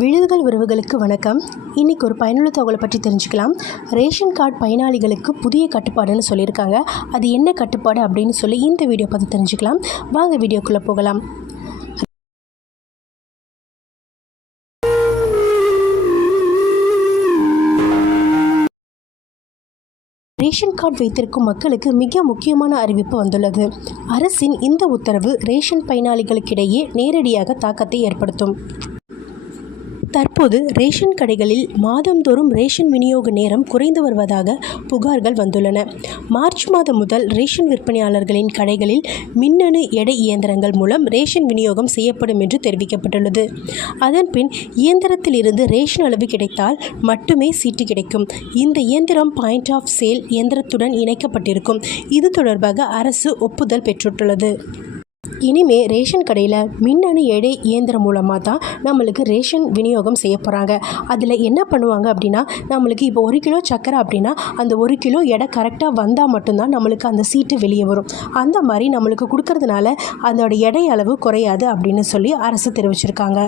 விழுதுகள் உறவுகளுக்கு வணக்கம். இன்றைக்கி ஒரு பயனுள்ள தகவலை பற்றி தெரிஞ்சுக்கலாம். ரேஷன் கார்டு பயனாளிகளுக்கு புதிய கட்டுப்பாடுன்னு சொல்லியிருக்காங்க. அது என்ன கட்டுப்பாடு அப்படின்னு சொல்லி இந்த வீடியோ பார்த்து தெரிஞ்சுக்கலாம். வாங்க வீடியோக்குள்ளே போகலாம். ரேஷன் கார்டு வைத்திருக்கும் மக்களுக்கு மிக முக்கியமான அறிவிப்பு வந்துள்ளது. அரசின் இந்த உத்தரவு ரேஷன் பயனாளிகளுக்கிடையே நேரடியாக தாக்கத்தை ஏற்படுத்தும். தற்போது ரேஷன் கடைகளில் மாதந்தோறும் ரேஷன் விநியோக நேரம் குறைந்து வருவதாக புகார்கள் வந்துள்ளன. மார்ச் மாதம் முதல் ரேஷன் விற்பனையாளர்களின் கடைகளில் மின்னணு எடை இயந்திரங்கள் மூலம் ரேஷன் விநியோகம் செய்யப்படும் என்று தெரிவிக்கப்பட்டுள்ளது. அதன்பின் இயந்திரத்திலிருந்து ரேஷன் அளவு கிடைத்தால் மட்டுமே சீட்டு கிடைக்கும். இந்த இயந்திரம் பாயிண்ட் ஆஃப் சேல் இயந்திரத்துடன் இணைக்கப்பட்டிருக்கும். இது தொடர்பாக அரசு ஒப்புதல் பெற்றுள்ளது. இனிமே ரேஷன் கடையில் மின்னணு எடை இயந்திரம் மூலமாக தான் நம்மளுக்கு ரேஷன் விநியோகம் செய்ய போகிறாங்க அதில் என்ன பண்ணுவாங்க அப்படின்னா நம்மளுக்கு இப்போ ஒரு கிலோ சக்கரை அப்படின்னா அந்த ஒரு கிலோ எடை கரெக்டாக வந்தால் மட்டும்தான் நம்மளுக்கு அந்த சீட்டு வெளியே வரும். அந்த மாதிரி நம்மளுக்கு கொடுக்கறதுனால அதோட எடை அளவு குறையாது அப்படின்னு சொல்லி அரசு தெரிவிச்சிருக்காங்க.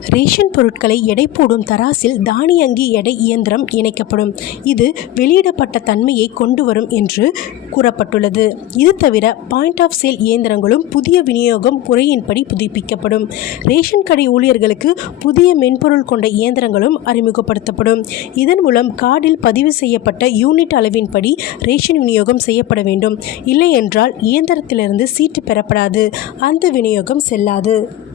ரேஷன் பொருட்களை எடை போடும் தராசில் தானியங்கி எடை இயந்திரம் இணைக்கப்படும். இது வெளியிடப்பட்ட தன்மையை கொண்டு வரும் என்று கூறப்பட்டுள்ளது. இது தவிர பாயிண்ட் ஆஃப் சேல் இயந்திரங்களும் புதிய விநியோகம் குறையின்படி புதுப்பிக்கப்படும். ரேஷன் கடை ஊழியர்களுக்கு புதிய மென்பொருள் கொண்ட இயந்திரங்களும் அறிமுகப்படுத்தப்படும். இதன் மூலம் கார்டில் பதிவு செய்யப்பட்ட யூனிட் அளவின்படி ரேஷன் விநியோகம் செய்யப்பட வேண்டும். இல்லை என்றால் இயந்திரத்திலிருந்து சீட்டு பெறப்படாது. அந்த விநியோகம் செல்லாது.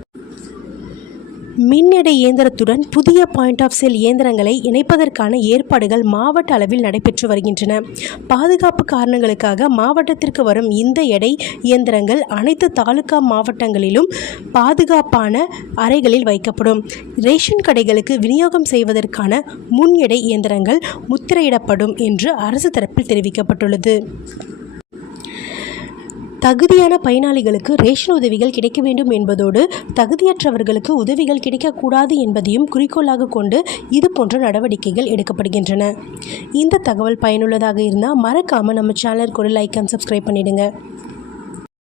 மின்னடை இயந்திரத்துடன் புதிய பாயிண்ட் ஆஃப் சேல் இயந்திரங்களை இணைப்பதற்கான ஏற்பாடுகள் மாவட்ட அளவில் நடைபெற்று வருகின்றன. பாதுகாப்பு காரணங்களுக்காக மாவட்டத்திற்கு வரும் இந்த எடை இயந்திரங்கள் அனைத்து தாலுகா மாவட்டங்களிலும் பாதுகாப்பான அறைகளில் வைக்கப்படும். ரேஷன் கடைகளுக்கு விநியோகம் செய்வதற்கான முன் எடை இயந்திரங்கள் முத்திரையிடப்படும் என்று அரசு தரப்பில் தெரிவிக்கப்பட்டுள்ளது. தகுதியான பயனாளிகளுக்கு ரேஷன் உதவிகள் கிடைக்க வேண்டும் என்பதோடு தகுதியற்றவர்களுக்கு உதவிகள் கிடைக்கக்கூடாது என்பதையும் குறிக்கோளாக கொண்டு இது போன்ற நடவடிக்கைகள் எடுக்கப்படுகின்றன. இந்த தகவல் பயனுள்ளதாக இருந்தால் மறக்காமல் நம்ம சேனலுக்கு ஒரு லைக் அண்ட் சப்ஸ்கிரைப் பண்ணிடுங்க.